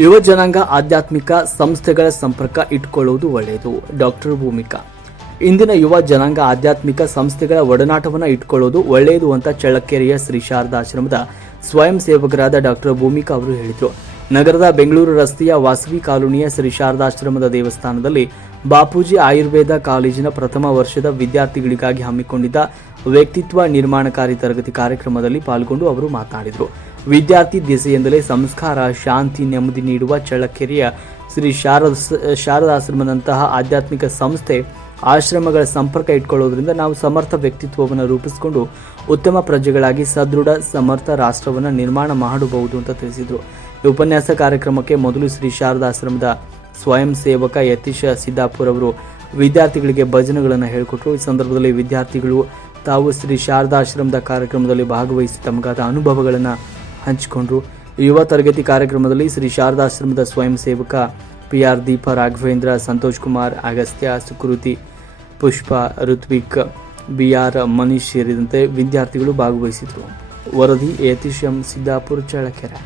ಯುವ ಜನಾಂಗ ಆಧ್ಯಾತ್ಮಿಕ ಸಂಸ್ಥೆಗಳ ಸಂಪರ್ಕ ಇಟ್ಕೊಳ್ಳುವುದು ಒಳ್ಳೆಯದು. ಡಾಕ್ಟರ್ ಭೂಮಿಕಾ, ಇಂದಿನ ಯುವ ಜನಾಂಗ ಆಧ್ಯಾತ್ಮಿಕ ಸಂಸ್ಥೆಗಳ ಒಡನಾಟವನ್ನು ಇಟ್ಕೊಳ್ಳೋದು ಒಳ್ಳೆಯದು ಅಂತ ಚಳ್ಳಕೆರೆಯ ಶ್ರೀ ಶಾರದಾಶ್ರಮದ ಸ್ವಯಂ ಸೇವಕರಾದ ಡಾಕ್ಟರ್ ಭೂಮಿಕಾ ಅವರು ಹೇಳಿದರು. ನಗರದ ಬೆಂಗಳೂರು ರಸ್ತೆಯ ವಾಸವಿ ಕಾಲೋನಿಯ ಶ್ರೀ ಶಾರದಾಶ್ರಮದ ದೇವಸ್ಥಾನದಲ್ಲಿ ಬಾಪೂಜಿ ಆಯುರ್ವೇದ ಕಾಲೇಜಿನ ಪ್ರಥಮ ವರ್ಷದ ವಿದ್ಯಾರ್ಥಿಗಳಿಗಾಗಿ ಹಮ್ಮಿಕೊಂಡಿದ್ದ ವ್ಯಕ್ತಿತ್ವ ನಿರ್ಮಾಣಕಾರಿ ತರಗತಿ ಕಾರ್ಯಕ್ರಮದಲ್ಲಿ ಪಾಲ್ಗೊಂಡು ಅವರು ಮಾತನಾಡಿದರು. ವಿದ್ಯಾರ್ಥಿ ದಿಸೆಯಿಂದಲೇ ಸಂಸ್ಕಾರ, ಶಾಂತಿ, ನೆಮ್ಮದಿ ನೀಡುವ ಚಳ್ಳಕೆರೆಯ ಶ್ರೀ ಶಾರದ ಶಾರದಾಶ್ರಮದಂತಹ ಆಧ್ಯಾತ್ಮಿಕ ಸಂಸ್ಥೆ ಆಶ್ರಮಗಳ ಸಂಪರ್ಕ ಇಟ್ಕೊಳ್ಳೋದ್ರಿಂದ ನಾವು ಸಮರ್ಥ ವ್ಯಕ್ತಿತ್ವವನ್ನು ರೂಪಿಸಿಕೊಂಡು ಉತ್ತಮ ಪ್ರಜೆಗಳಾಗಿ ಸದೃಢ, ಸಮರ್ಥ ರಾಷ್ಟ್ರವನ್ನು ನಿರ್ಮಾಣ ಮಾಡಬಹುದು ಅಂತ ತಿಳಿಸಿದರು. ಈ ಉಪನ್ಯಾಸ ಕಾರ್ಯಕ್ರಮಕ್ಕೆ ಮೊದಲು ಶ್ರೀ ಶಾರದಾಶ್ರಮದ ಸ್ವಯಂ ಸೇವಕ ಯತೀಶ ಸಿದ್ದಾಪುರ್ ಅವರು ವಿದ್ಯಾರ್ಥಿಗಳಿಗೆ ಭಜನೆಗಳನ್ನು ಹೇಳಿಕೊಟ್ಟರು ಈ ಸಂದರ್ಭದಲ್ಲಿ ವಿದ್ಯಾರ್ಥಿಗಳು ತಾವು ಶ್ರೀ ಶಾರದಾಶ್ರಮದ ಕಾರ್ಯಕ್ರಮದಲ್ಲಿ ಭಾಗವಹಿಸಿ ತಮಗಾದ ಅನುಭವಗಳನ್ನು ಹಂಚಿಕೊಂಡರು. ಯುವ ತರಗತಿ ಕಾರ್ಯಕ್ರಮದಲ್ಲಿ ಶ್ರೀ ಶಾರದಾಶ್ರಮದ ಸ್ವಯಂ ಸೇವಕ P R Deepa Raghavendra, Santosh Kumar, Agastya, Sukriti, Pushpa, Rithvik B R Manish ಸೇರಿದಂತೆ ವಿದ್ಯಾರ್ಥಿಗಳು ಭಾಗವಹಿಸಿದರು. ವರದಿ ಯತೀಶ್ ಎಂ ಸಿದ್ದಾಪುರ ಚಳ್ಳಕೆರೆ.